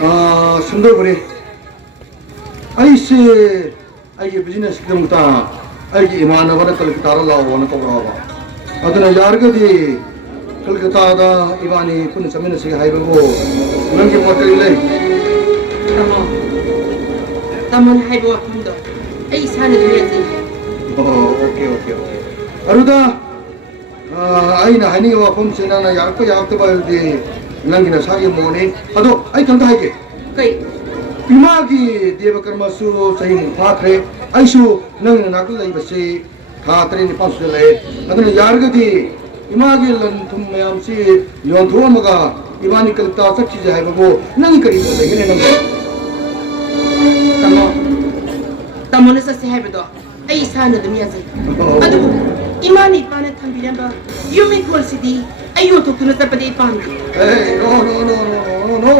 संदर बरे ऐसे आइए बिजनेस के मुता आइए ईमान वाला कलकत्ता लाओ वाला तो रावा अदना यार के दी कलकत्ता दा इबानी पुन समय से हाई बगो नंगे मोटर ले तमो तमन हाई बो फंदो ऐ सान दुनिया से ओके ओके ओके अरुदा आइना हाइनी वा फम से ना यार को यार तो बादी नंगी ना सागे मोने अदो आई तंदा हाइके कई इमागी देवकर्मसु सही फाखरे ऐसु नंग नाकल लाई बसे खातरे नि पासु ले अदन यारगदी इमागी लन थुम मयाम से योंथो मगा इबानी कलता सच्ची जाय बगो नंग करी तो लेगे नंग तमो तमो ने ससे है बदो ऐ सान दुनिया से अदु इमानी पाने थंबिरंबा युमी खोल सिदी अयो तो तुन तपदे पान ए नो नो नो नो नो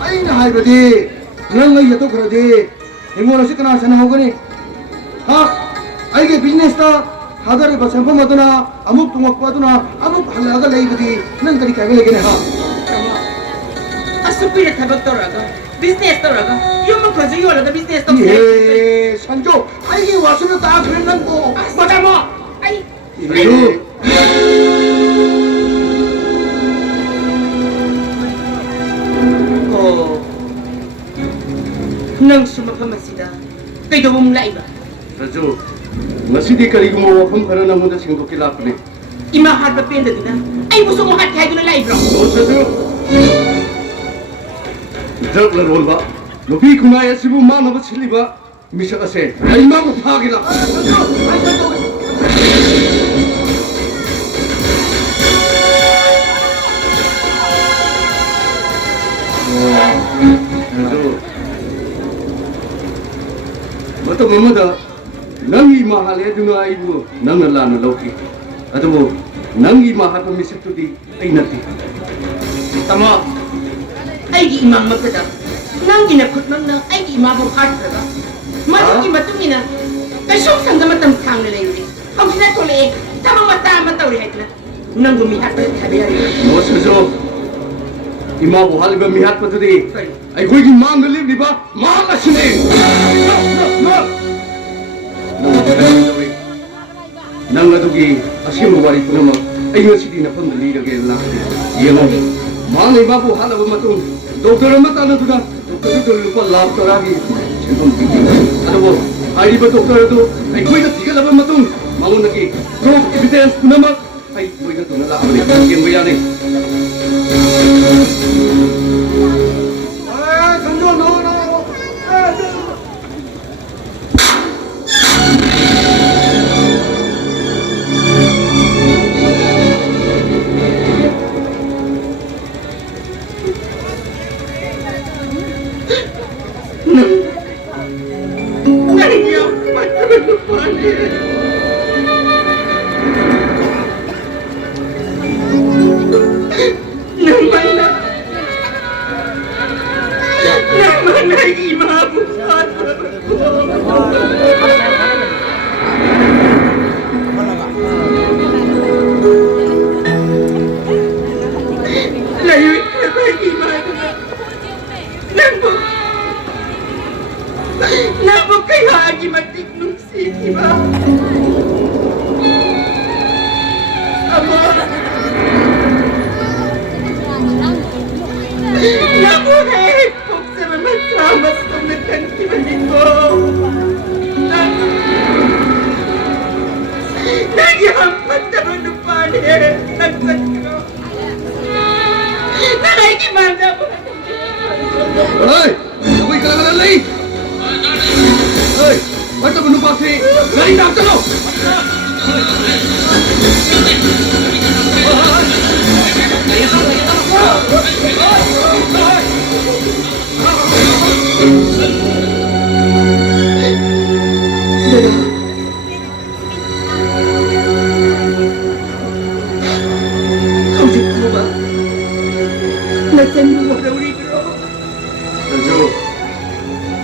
아이나 하이버디 너는 이것도 그러지 이모는 시끄나 전화 오거니 하 아이게 비즈니스다 하다를 봐 샘플 맞으나 아무 뚱어 빠두나 아무 할라가 레이버디 넌 그리 가벨레게네 하 아수피레 타박더라가 비즈니스 더라가 요모 거지 요라가 비즈니스 더 예 산조 아이게 와서는 다 그랬는 거 맞아 뭐 아이 이거 nang sumapamasi다 kay do mong laiba rajo masidi kaligo mo wafam para na munda sing dokila pne ima hat pa penda dina ay buso mo hat kay do na laiba o sajo dak la rolba lobi kunaya sibu ma na ba siliba misa ase ay ma mo phagila तो ममदा नंगी महाले दुना आइबु नंग लाना लौकी adobo नंगी महात मिसितुदी आई नति तमा आइगी इमाम मकदा नंगी न खुद नंग आइगी इमाम बो हाट रगा मदुगी मतुमिना कशो संग मतम थांग ले लेउरी हौसिना तोले तमा मता मतौरी हैतना नंगु मी हाट पर थाबे नो सजो इमा बो हालबा मी हाट पतुदी आई कोइगी मांग लिबा मांग असने नंग अदुगी असिम वारी पुनम आई ngसिदी नफम लीरगे ला येलो मांग इमा बो हालबा मतु डॉक्टर मता नतुदा डॉक्टर तो लुपा लाभ तोरागी सेंपम पिगी अदबो आइबा डॉक्टर दो आई कोइगा तिगलबा मतु मांगनगी प्रूफ एविडेंस पुनम आई कोइगा तुना ला आबे गेम याने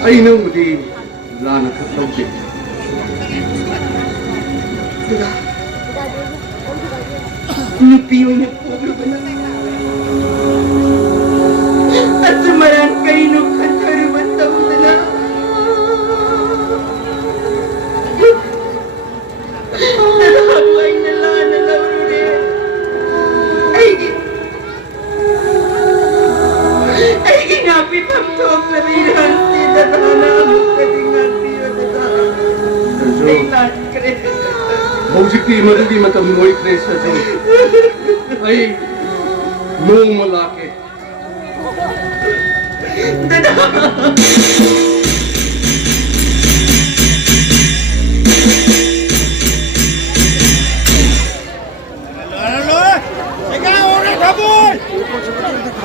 ai nang mudi lana khatauke nupi oina pobre bana ꯍꯧꯖꯤꯛꯇꯤ ꯃꯗꯨꯒꯤ ꯃꯇꯝ ꯂꯣꯏꯈ꯭ꯔꯦ ꯁꯖꯤ ꯑꯩ ꯅꯣꯡꯃ ꯂꯥꯛꯀꯦ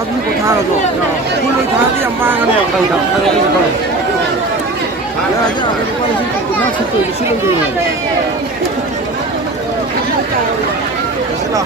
가지고 타라도 물을 다디 안 망하네. 가이다. 야, 빨리 좀 나서 또 싫은 거. 됐어.